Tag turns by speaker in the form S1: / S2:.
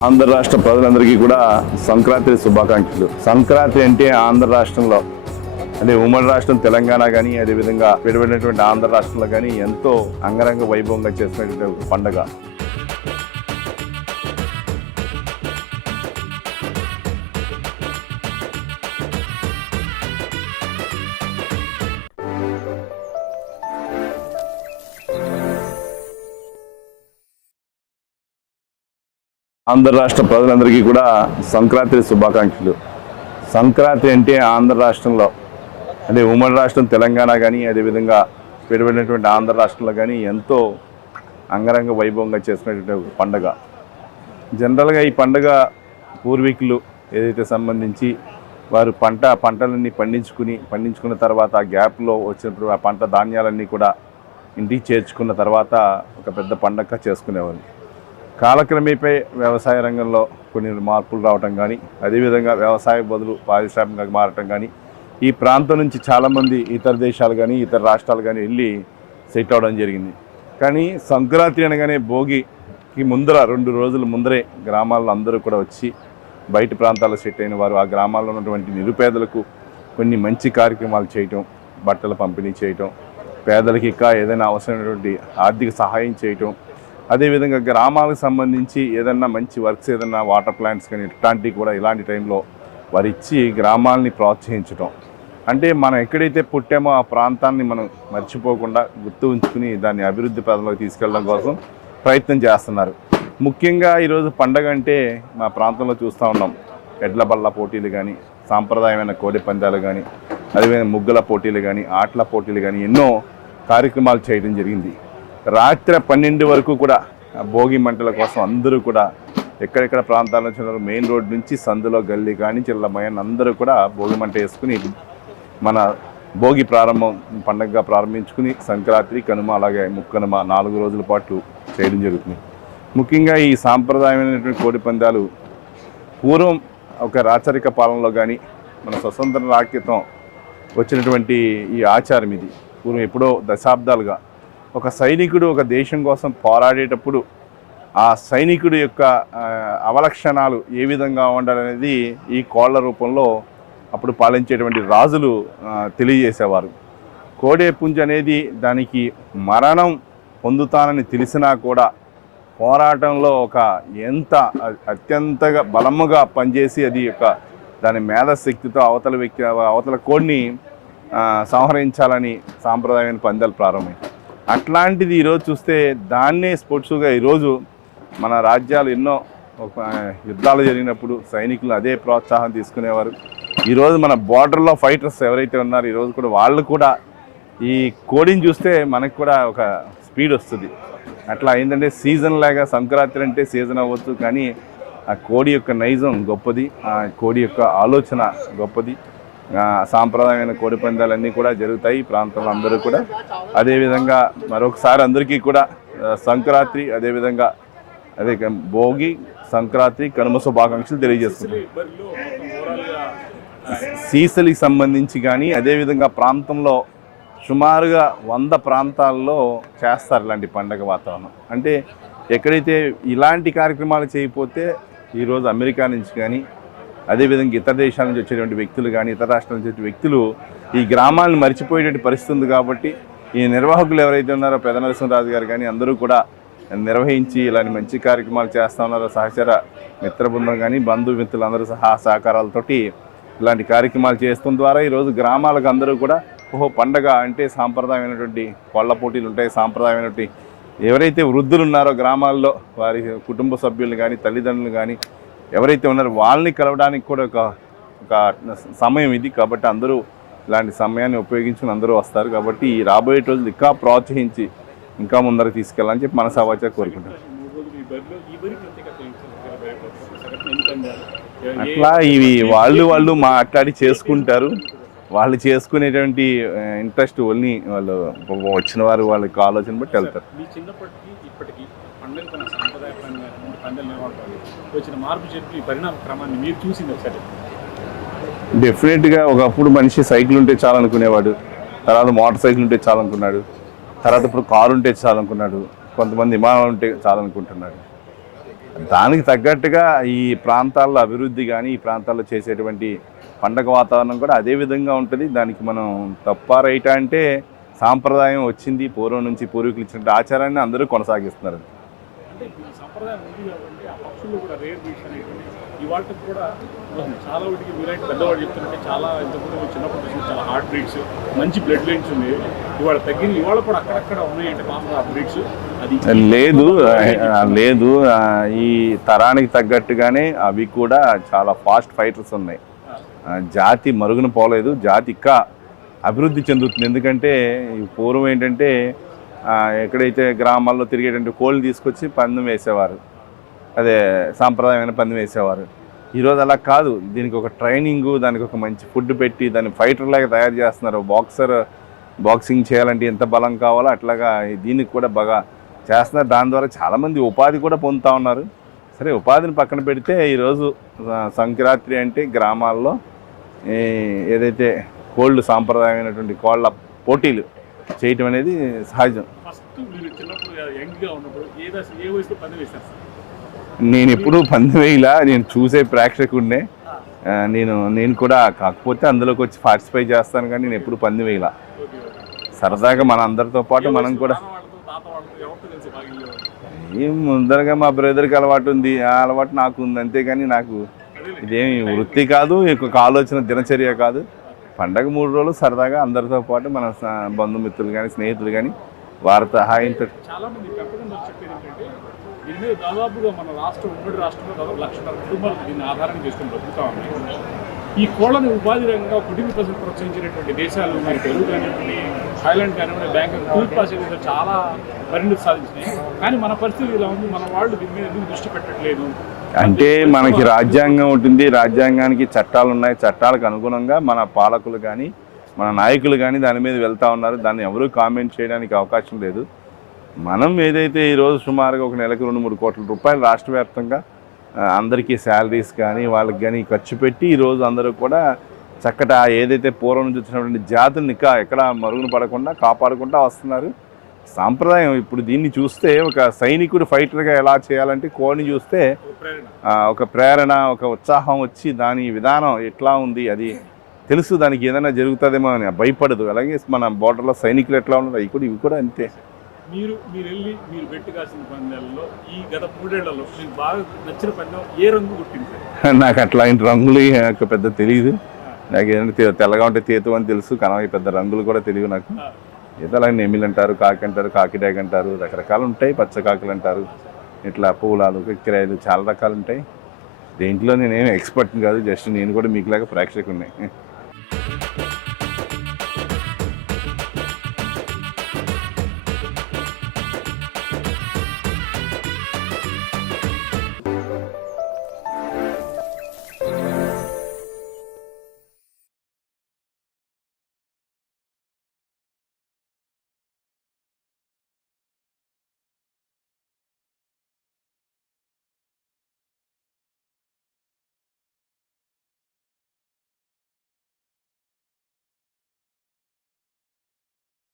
S1: ఆంధ్ర రాష్ట్ర ప్రజలందరికీ కూడా సంక్రాంతి శుభాకాంక్షలు. సంక్రాంతి అంటే ఆంధ్ర రాష్ట్రంలో అంటే ఉమ్మడి రాష్ట్రం తెలంగాణ కానీ అదేవిధంగా విడిపడినటువంటి ఆంధ్ర రాష్ట్రంలో కానీ ఎంతో అంగరంగ వైభవంగా చేసినటువంటి ఒక ఆంధ్ర రాష్ట్ర ప్రజలందరికీ కూడా సంక్రాంతి శుభాకాంక్షలు. సంక్రాంతి అంటే ఆంధ్ర రాష్ట్రంలో అంటే ఉమ్మడి రాష్ట్రం తెలంగాణ కానీ అదేవిధంగా విడిపడినటువంటి ఆంధ్ర రాష్ట్రంలో కానీ ఎంతో అంగరంగ వైభవంగా చేసినటువంటి పండగ. జనరల్గా ఈ పండగ పూర్వీకులు ఏదైతే సంబంధించి వారు పంట పంటలన్నీ పండించుకుని పండించుకున్న తర్వాత ఆ గ్యాప్లో వచ్చినప్పుడు ఆ పంట ధాన్యాలన్నీ కూడా ఇంటికి చేర్చుకున్న తర్వాత ఒక పెద్ద పండగ చేసుకునేవారు కాలక్రమేపై వ్యవసాయ రంగంలో కొన్ని మార్పులు రావటం కానీ అదేవిధంగా వ్యవసాయ బదులు పారిశ్రామికంగా మారటం కానీ ఈ ప్రాంతం నుంచి చాలామంది ఇతర దేశాలు కానీ ఇతర రాష్ట్రాలు కానీ వెళ్ళి సెట్ అవడం జరిగింది. కానీ సంక్రాంతి అనగానే భోగికి ముందర రెండు రోజుల ముందరే గ్రామాల్లో అందరూ కూడా వచ్చి బయట ప్రాంతాల్లో సెట్ అయిన వారు ఆ గ్రామాల్లో ఉన్నటువంటి నిరుపేదలకు కొన్ని మంచి కార్యక్రమాలు చేయటం బట్టల పంపిణీ చేయటం పేదలకి ఇంకా ఏదైనా అవసరమైనటువంటి ఆర్థిక సహాయం చేయటం అదేవిధంగా గ్రామాలకు సంబంధించి ఏదన్నా మంచి వర్క్స్ ఏదన్నా వాటర్ ప్లాంట్స్ కానీ ఇట్లాంటివి కూడా ఇలాంటి టైంలో వారు ఇచ్చి గ్రామాలని ప్రోత్సహించడం అంటే మనం ఎక్కడైతే పుట్టామో ఆ ప్రాంతాన్ని మనం మర్చిపోకుండా గుర్తు ఉంచుకుని దాన్ని అభివృద్ధి పదంలోకి తీసుకెళ్ళడం కోసం ప్రయత్నం చేస్తున్నారు. ముఖ్యంగా ఈరోజు పండగ అంటే మా ప్రాంతంలో చూస్తూ ఉన్నాం. ఎడ్ల బళ్ళ పోటీలు కానీ సాంప్రదాయమైన కోడి పందాలు కానీ అదేవిధంగా ముగ్గుల పోటీలు కానీ ఆటల పోటీలు కానీ ఎన్నో కార్యక్రమాలు చేయడం జరిగింది. రాత్రి పన్నెండు వరకు కూడా భోగి మంటల కోసం అందరూ కూడా ఎక్కడెక్కడ ప్రాంతాల నుంచి మెయిన్ రోడ్ నుంచి సందులో గల్లీ కానీ చిల్లమయ్యని అందరూ కూడా భోగి మంట వేసుకుని మన భోగి ప్రారంభం పండగగా ప్రారంభించుకుని సంక్రాంతి కనుమ అలాగే ముక్కనుమ నాలుగు రోజుల పాటు చేయడం జరుగుతుంది. ముఖ్యంగా ఈ సాంప్రదాయమైనటువంటి కోడి పందాలు పూర్వం ఒక రాచరిక పాలనలో కానీ మన స్వతంత్ర రాక్యతం వచ్చినటువంటి ఈ ఆచారం ఇది. పూర్వం ఎప్పుడో దశాబ్దాలుగా ఒక సైనికుడు ఒక దేశం కోసం పోరాడేటప్పుడు ఆ సైనికుడి యొక్క అవలక్షణాలు ఏ విధంగా ఉండాలనేది ఈ కోళ్ళ రూపంలో అప్పుడు పాలించేటువంటి రాజులు తెలియజేసేవారు. కోడేపుంజ అనేది దానికి మరణం పొందుతానని తెలిసినా కూడా పోరాటంలో ఒక ఎంత అత్యంతగా బలముగా పనిచేసి అది ఒక దాని మేధశక్తితో అవతల వ్యక్తి అవతల కోడిని సంహరించాలని సాంప్రదాయమైన పందాలు ప్రారంభమైంది అట్లాంటిది ఈరోజు చూస్తే దాన్నే స్పోర్ట్స్గా ఈరోజు మన రాజ్యాలు ఎన్నో ఒక యుద్ధాలు జరిగినప్పుడు సైనికులు అదే ప్రోత్సాహం తీసుకునేవారు. ఈరోజు మన బార్డర్లో ఫైటర్స్ ఎవరైతే ఉన్నారో ఈరోజు కూడా వాళ్ళు కూడా ఈ కోడిని చూస్తే మనకు కూడా ఒక స్పీడ్ వస్తుంది. అట్లా ఏంటంటే సీజన్ లాగా సంక్రాంతి అంటే సీజన్ అవ్వచ్చు కానీ ఆ కోడి యొక్క నైజం గొప్పది ఆ కోడి యొక్క ఆలోచన గొప్పది. సాంప్రదాయమైన కోడి పందాలన్నీ కూడా జరుగుతాయి ఈ ప్రాంతంలో అందరూ కూడా. అదేవిధంగా మరొకసారి అందరికీ కూడా సంక్రాంతి అదేవిధంగా అదే భోగి సంక్రాంతి కనుమ శుభాకాంక్షలు తెలియజేస్తున్నాం. సీసలికి సంబంధించి కానీ అదేవిధంగా ప్రాంతంలో సుమారుగా వంద ప్రాంతాల్లో చేస్తారు ఇలాంటి పండగ వాతావరణం. అంటే ఎక్కడైతే ఇలాంటి కార్యక్రమాలు చేయకపోతే ఈరోజు అమెరికా నుంచి కానీ అదేవిధంగా ఇతర దేశాల నుంచి వచ్చేటువంటి వ్యక్తులు కానీ ఇతర రాష్ట్రాల నుంచి వచ్చే వ్యక్తులు ఈ గ్రామాలను మర్చిపోయేటువంటి పరిస్థితి ఉంది కాబట్టి ఈ నిర్వాహకులు ఎవరైతే ఉన్నారో పెద్ద నరసింహరాజు గారు కానీ అందరూ కూడా నిర్వహించి ఇలాంటి మంచి కార్యక్రమాలు చేస్తూ ఉన్నారో సహచర మిత్ర బృందం కానీ బంధు అందరూ సహా సహకారాలతోటి ఇలాంటి కార్యక్రమాలు చేస్తున్న ద్వారా ఈరోజు గ్రామాలకు అందరూ కూడా ఓహో పండగ అంటే సాంప్రదాయమైనటువంటి కోళ్ళ పోటీలు ఉంటాయి సాంప్రదాయమైనటువంటి ఎవరైతే వృద్ధులు ఉన్నారో గ్రామాల్లో వారి కుటుంబ సభ్యులు కానీ తల్లిదండ్రులు కానీ ఎవరైతే ఉన్నారో వాళ్ళని కలవడానికి కూడా ఒక ఒక సమయం ఇది కాబట్టి అందరూ ఇలాంటి సమయాన్ని ఉపయోగించుకుని అందరూ వస్తారు కాబట్టి ఈ రాబోయే రోజులు ఇంకా ప్రోత్సహించి ఇంకా ముందరకు తీసుకెళ్ళాలని చెప్పి మనసావాచ కోరుకుంటాం అట్లా ఇవి వాళ్ళు వాళ్ళు మాట్లాడి చేసుకుంటారు. వాళ్ళు చేసుకునేటువంటి ఇంట్రెస్ట్ ఓన్లీ వాళ్ళు వచ్చిన వారు వాళ్ళకి ఆలోచన బట్టి వెళ్తారు.
S2: పంటలు నిలబడతాయి. వచ్చిన మార్పు చెప్పి పరిణామ క్రమాన్ని మీరు చూసింది ఒకసారి
S1: డెఫినెట్గా ఒకప్పుడు మనిషి సైకిల్ ఉంటే చాలనుకునేవాడు. తర్వాత మోటార్ సైకిల్ ఉంటే చాలనుకున్నాడు. తర్వాత ఇప్పుడు కారు ఉంటే చాలనుకున్నాడు. కొంతమంది విమానం ఉంటే చాలనుకుంటున్నాడు. దానికి తగ్గట్టుగా ఈ ప్రాంతాల్లో అభివృద్ధి కానీ ఈ ప్రాంతాల్లో చేసేటువంటి పండగ వాతావరణం కూడా అదే విధంగా ఉంటుంది. దానికి మనం తప్ప రైట అంటే సాంప్రదాయం వచ్చింది పూర్వం నుంచి పూర్వీకులు ఇచ్చినట్టు ఆచారాన్ని అందరూ కొనసాగిస్తున్నారు.
S2: అంటే ఈ సంప్రదాయం ఉంది కాబట్టి ఆ పక్షులు కూడా రేర్ బీచ్ అనేటువంటి ఇవాళకి కూడా చాలా వాటికి మీరైతే పెద్దవాళ్ళు చెప్తుంటే చాలా ఇంతకుముందు చిన్నప్పుడు చూసిన చాలా హార్ట్ బ్రీడ్స్ మంచి బ్లడ్ లైన్స్ ఉన్నాయి. ఇవాళ తగ్గింది. ఇవాళ కూడా అక్కడక్కడ ఉన్నాయంటే మామూలు ఆ బ్రీడ్స్ అది
S1: లేదు లేదు ఈ తరానికి తగ్గట్టుగానే అవి కూడా చాలా ఫాస్ట్ ఫైటర్స్ ఉన్నాయి. జాతి మరుగున పోలేదు జాతి ఇంకా అభివృద్ధి చెందుతుంది. ఎందుకంటే పూర్వం ఏంటంటే ఎక్కడైతే గ్రామాల్లో తిరిగేటువంటి కోళ్ళు తీసుకొచ్చి పందెం వేసేవారు. అదే సాంప్రదాయమైన పందెం వేసేవారు. ఈరోజు అలా కాదు. దీనికి ఒక ట్రైనింగ్ దానికి ఒక మంచి ఫుడ్ పెట్టి దాన్ని ఫైటర్ లాగా తయారు చేస్తున్నారు. బాక్సర్ బాక్సింగ్ చేయాలంటే ఎంత బలం కావాలో అట్లాగా దీనికి కూడా బాగా చేస్తున్నారు. దాని ద్వారా చాలామంది ఉపాధి కూడా పొందుతూ ఉన్నారు. సరే ఉపాధిని పక్కన పెడితే ఈరోజు సంక్రాంతి అంటే గ్రామాల్లో ఈ ఏదైతే కోళ్ళు సాంప్రదాయమైనటువంటి కోళ్ళ పోటీలు చేయటం అనేది సహజం. నేను ఎప్పుడూ పంది వేయలా నేను చూసే ప్రేక్షకుడినే. నేను నేను కూడా కాకపోతే అందులోకి వచ్చి పార్టిసిపేట్ చేస్తాను కానీ నేను ఎప్పుడు పంది వేయలా. సరదాగా మన అందరితో పాటు మనం కూడా? ఏం ముందరగా మా బ్రదర్కి అలవాటు ఉంది. ఆ అలవాటు నాకు ఉంది అంతేగాని నాకు. ఇదేమి వృత్తి కాదు ఇంకొక ఆలోచన దినచర్య కాదు. పండగ మూడు రోజులు సరదాగా అందరితో పాటు మన బంధుమిత్రులు కానీ స్నేహితులు కానీ వారితో హాయింతో
S2: దీని దాదాపుగా మన రాష్ట్రం ఉమ్మడి రాష్ట్రంలో దాదాపు లక్షన్నర కుటుంబాలు దీన్ని ఆధారం చేసుకుని బతుకుతా ఉన్నాయి. ఈ కోళ్ళని ఉపాధి రంగంగా కుటుంబ ప్రజలు ప్రోత్సహించినటువంటి దేశాలు మరి తెలుగు కానివ్వండి థాయిలాండ్ కానివ్వండి బ్యాంకాక్ తూర్పు ఆసియా చాలా పరిణితి సాధించినాయి. కానీ మన పరిస్థితి ఇలా ఉంది మన వాళ్ళు దీని మీద ఎందుకు దృష్టి పెట్టట్లేదు?
S1: అంటే మనకి రాజ్యాంగం ఉంటుంది రాజ్యాంగానికి చట్టాలు ఉన్నాయి. చట్టాలకు అనుగుణంగా మన పాలకులు కానీ మన నాయకులు కానీ దాని మీద వెళ్తా ఉన్నారు. దాన్ని ఎవరూ కామెంట్ చేయడానికి అవకాశం లేదు. మనం ఏదైతే ఈరోజు సుమారుగా ఒక నెలకు రెండు మూడు కోట్ల రూపాయలు రాష్ట్ర వ్యాప్తంగా అందరికీ శాలరీస్ కానీ వాళ్ళకి కానీ ఖర్చు పెట్టి ఈరోజు అందరూ కూడా చక్కట ఏదైతే పూర్వం నుంచి వచ్చినటువంటి జాతుల్ని ఇంకా ఎక్కడ మరుగున పడకుండా కాపాడుకుంటూ వస్తున్నారు. సాంప్రదాయం ఇప్పుడు దీన్ని చూస్తే ఒక సైనికుడు ఫైటర్గా ఎలా చేయాలంటే కోడిని చూస్తే
S2: ఒక ప్రేరణ.
S1: ఒక ఉత్సాహం వచ్చి దాని విధానం ఎట్లా ఉంది అది తెలుసు దానికి ఏదైనా జరుగుతుందేమో అని భయపడదు. అలాగే మన బోర్డర్లో సైనికులు ఎట్లా ఉన్నారు అవి కూడా ఇవి కూడా అంతే.
S2: మీరు మీరు వెళ్ళి మీరు పెట్టి కాసిన పందాలలో ఈ గత మూడేళ్ళలో మీకు బాగా నచ్చిన పందెం ఏ రంగు గుర్తింపు?
S1: నాకు అట్లాంటి రంగులు పెద్ద తెలియదు నాకు తె- తెల్లగా ఉంటే తేతు అని తెలుసు కనవ పెద్ద రంగులు కూడా తెలియదు నాకు. ఏదో అలాగే నెమిలు అంటారు కాకి అంటారు కాకిడాగ్ అంటారు రకరకాలు ఉంటాయి పచ్చకాకులు అంటారు. ఇట్లా పూలాలు కిరాయిలు చాలా రకాలు ఉంటాయి. దేంట్లో నేనేం ఎక్స్పర్ట్ కాదు జస్ట్ నేను కూడా మీకులాగా ప్రేక్షకున్నాయి